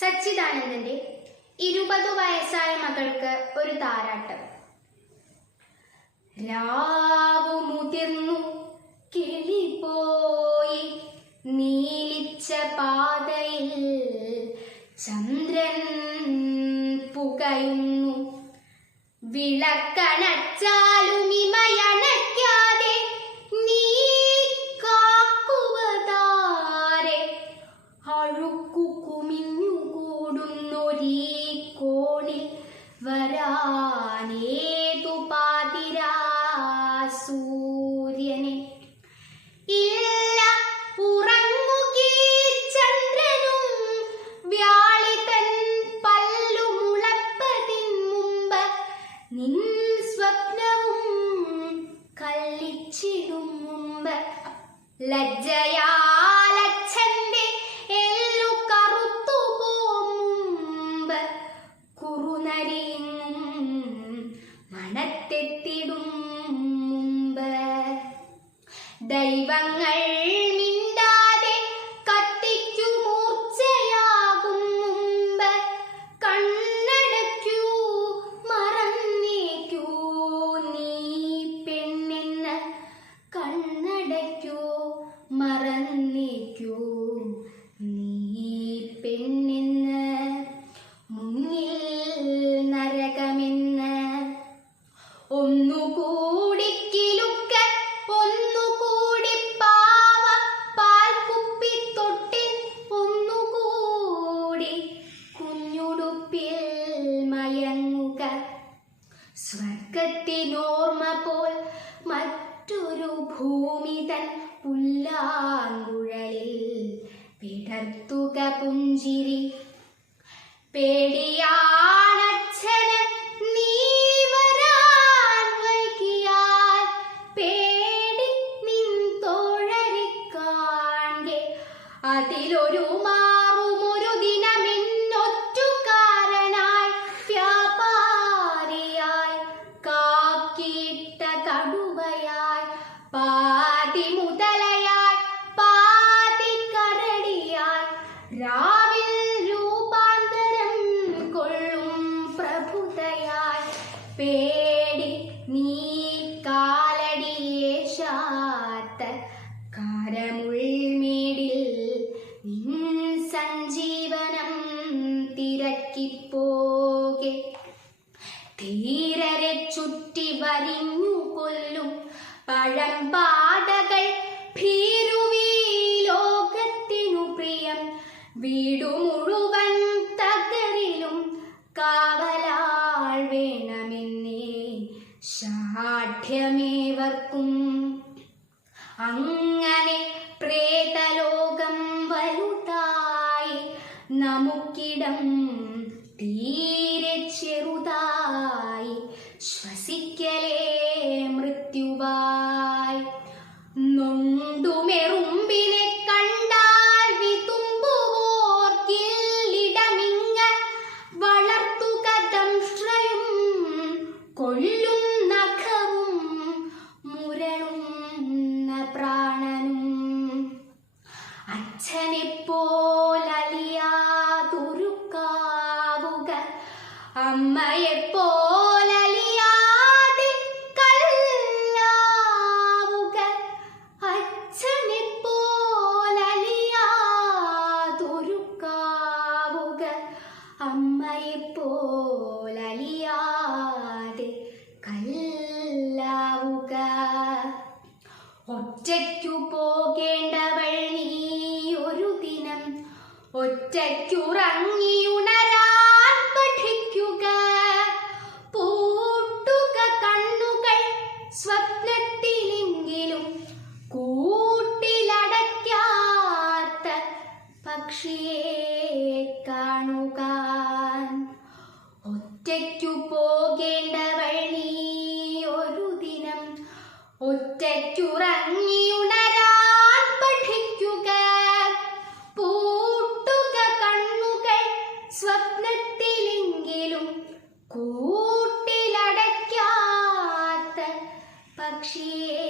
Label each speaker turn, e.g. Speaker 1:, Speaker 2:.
Speaker 1: സച്ചിദാനന്ദന്റെ ഇരുപത് വയസ്സായ മകൾക്ക് ഒരു താരാട്ടം. രാവു മുതിർന്നു കിളി പോയി നീലിച്ച പാതയിൽ ചന്ദ്രൻ പുകയുന്നു. വിളക്കണച്ചാലും ഇമയണയ്ക്കാതെ ലജ്ജയാലച്ഛന്റെ എല്ലു കറുത്തു മുമ്പ് കുറുനരിയും മണത്തെത്തിടും മുമ്പ് ദൈവങ്ങൾ സ്വർഗത്തിനോർമ്മ പോൽ മറ്റൊരു ഭൂമി തൻ പുല്ലാങ്കുഴലിൽ വിടർത്തുക പുഞ്ചിരി. പേടിയാണച്ഛന് പേടി നിൻ അതിലൊരു കാലടിയേശാത്ത കാരമുൾമേടിൽ നിൻ സഞ്ജീവനം തിരക്കിപ്പോകെ. ധീരരെ ചുറ്റി വരിഞ്ഞു കൊല്ലും പഴംപാതകൾ ഭീരുവീ ലോകത്തിനു പ്രിയം. വീടു മുഴുവൻ തകരിലും കാവലാൾ വേണമെന്നേ ശാഠ്യമേവർക്കും അങ്ങനെ പ്രേതലോകം വലുതായി നമുക്കിടം തീരെ ചെറുതായി ശ്വസിക്കലേ മൃത്യുവായി. നൊണ്ടുമെറുമ്പിനെ കണ്ടാൽ വിതുമ്പുവോർക്കില്ലിടമിങ്ങ വളർത്തുക ദംഷ്ട്രയും കൊല്ലും പോലലിയാതുരുക്കാവുക അമ്മയെ ഒറ്റയ്ക്കു പോകേണ്ട പഠിക്കുക. പൂട്ടുക കണ്ണുകൾ സ്വപ്നത്തിലെങ്കിലും കൂട്ടിലടയ്ക്കാത്ത പക്ഷിയെ കാണുക. ഒറ്റയ്ക്കു പോകേണ്ടവൾ നീ ഒരു ദിനം ഒറ്റയ്ക്കുറങ്ങിയുണ കൂട്ടിലടയ്ക്കാത്ത പക്ഷിയേ